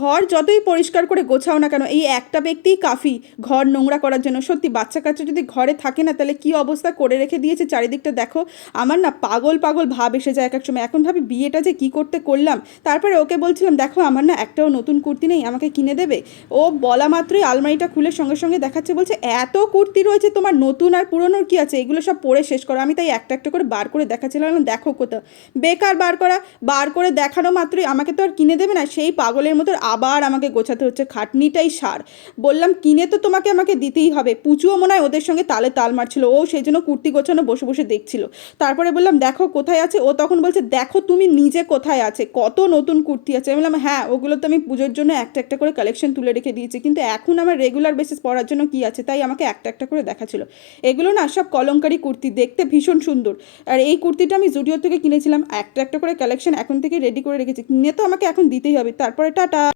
ঘর যতই পরিষ্কার করে গোছাও না কেন, এই একটা ব্যক্তিই কাফি ঘর নোংরা করার জন্য। সত্যি বাচ্চা-কাচ্চা যদি ঘরে থাকে না, তাহলে কি অবস্থা করে রেখে দিয়েছে চারিদিকটা দেখো। আমার না পাগল, পাগল ভাব এসে যায় একেক সময়। এখন ভাবি বিয়েটা যে কি করতে করলাম। তারপরে ওকে বলছিলাম, "দেখো আমার না একটাও নতুন কুর্তি নেই, আমাকে কিনে দেবে?" ও বলা মাত্রই আলমারিটা খুলে সঙ্গে, সঙ্গে দেখাচ্ছে, বলছে, "এত কুর্তি রয়েছে তোমার, নতুন আর পুরনোর কি আছে? এগুলো সব পরে শেষ করো।" আমি তাই একটা, একটা করে বার করে দেখাচ্ছিলাম, "দেখো কোথাও।" বেকার বার করা। বার করে দেখানো মাত্রই আমাকে তো আর কিনে দেবে না, সেই পাগলের মতো আবার আমাকে গোছাতে হচ্ছে, খাটনিটাই সার। বললাম কিনে তো তোমাকে আমাকে দিতেই হবে। পুচুও মনে হয় ওদের সঙ্গে তালে তাল মারছিল, ও সেই জন্য কুর্তি গোছানো বসে বসে দেখছিল। তারপরে বললাম দেখো কোথায় আছে, ও তখন বলছে দেখো তুমি নিজে কোথায় আছে, কত নতুন কুর্তি আছে। আমি বললাম হ্যাঁ, ওগুলো তো আমি পুজোর জন্য একটা একটা করে কালেকশন তুলে রেখে দিয়েছি, কিন্তু এখন আমার রেগুলার বেসিস পরার জন্য কি আছে, তাই আমাকে একটা একটা করে দেখাচ্ছিল। এগুলো না সব কলঙ্কারি কুর্তি, দেখতে ভীষণ সুন্দর। আর এই কুর্তিটা আমি জুডিও থেকে কিনেছিলাম, একটা একটা করে কালেকশন এখন থেকে রেডি করে রেখেছি, কিনে তো আমাকে এখন দিতেই হবে। তারপরে টাটা।